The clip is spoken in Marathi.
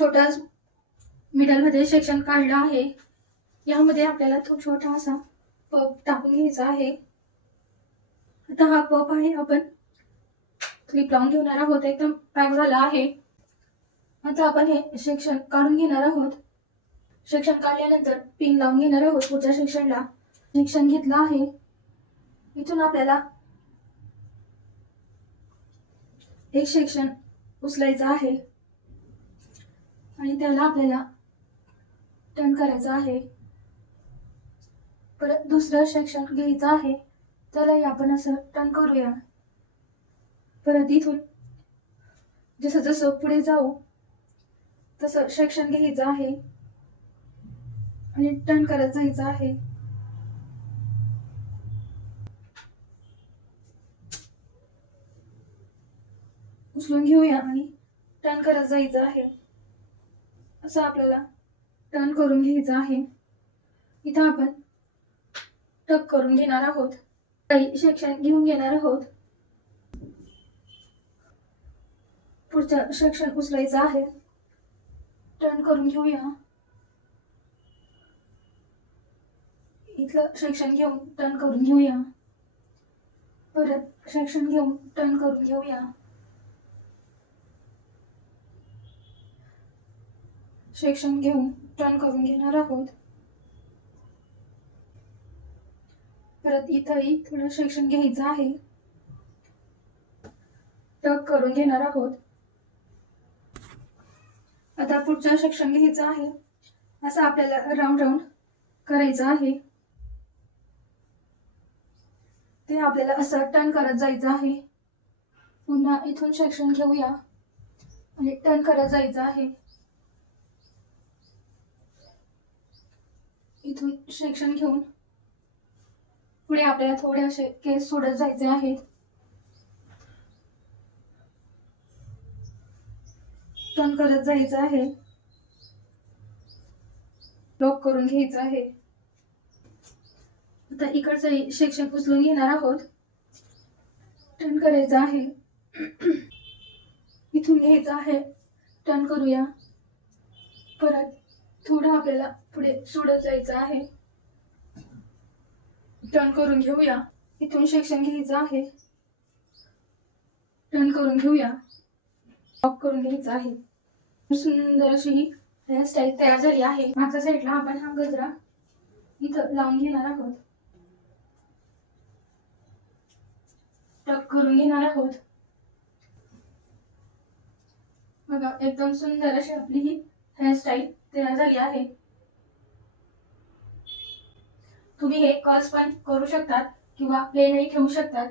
छोटा मिडल मध्ये सेक्शन काढला आहे. यामध्ये आपल्याला तो छोटासा पप टाकून घ्यायचा आहे. आता हा पप आहे आपण क्लिप लावून घेणार आहोत. एकदम पॅक झाला आहे. आता आपण हे सेक्शन काढून घेणार आहोत. सेक्शन काढल्यानंतर पिन लावून घेणार आहोत पुढच्या सेक्शनला. सेक्शन घेतला आहे. इथून आपल्याला एक सेक्शन उचलायचा आहे आणि त्याला आपल्याला टर्न करायचं आहे. परत दुसरं सेक्शन घ्यायचं आहे, त्यालाही आपण असं टर्न करूया. परत इथून जसं जसं पुढे जाऊ तसं सेक्शन घ्यायचं आहे आणि टर्न करत जायचं आहे. उचलून घेऊया आणि टर्न करत जायचं आहे. असं आपल्याला टर्न करून घ्यायचं आहे. इथं आपण टक करून घेणार आहोत. काही सेक्शन घेऊन घेणार आहोत. पुढचा सेक्शन उचलायचा आहे. टर्न करून घेऊया. इथलं सेक्शन घेऊन टर्न करून घेऊया. परत सेक्शन घेऊन टर्न करून घेऊया. सेक्शन घेऊन टर्न करून घेणार आहोत. परत इथंही थोडं सेक्शन घ्यायचं आहे. टक करून घेणार आहोत. आता पुढचा सेक्शन घ्यायचा आहे. असं आपल्याला राऊंड राऊंड करायचं आहे. ते आपल्याला असं टर्न करत जायचं आहे. पुन्हा इथून सेक्शन घेऊया आणि टर्न करत जायचं आहे. इथून सेक्शन घेऊन पुढे आपल्याला थोडे असे केस सोडत जायचे आहेत. टर्न करत जायचं आहे. लॉक करून घ्यायचं आहे. आता इकडचं सेक्शन उचलून घेणार आहोत. टर्न करायचं आहे. इथून घ्यायचं आहे. टर्न करूया. परत थोडं आपल्याला पुढे सोडत जायचं आहे. टर्न करून घेऊया. इथून सेक्शन घ्यायचं आहे. टर्न करून घेऊया. लॉक करून घ्यायचं आहे. सुंदर अशी ही हेअरस्टाईल तयार झाली आहे. मागच्या साईडला आपण हा गजरा इथं लावून घेणार आहोत. टक करून घेणार आहोत. बघा एकदम सुंदर अशी आपली ही हेअरस्टाईल तयार झाली आहे. तुम्ही हे कर्ल्स पण करू शकतात किंवा प्लेनही ठेवू शकतात.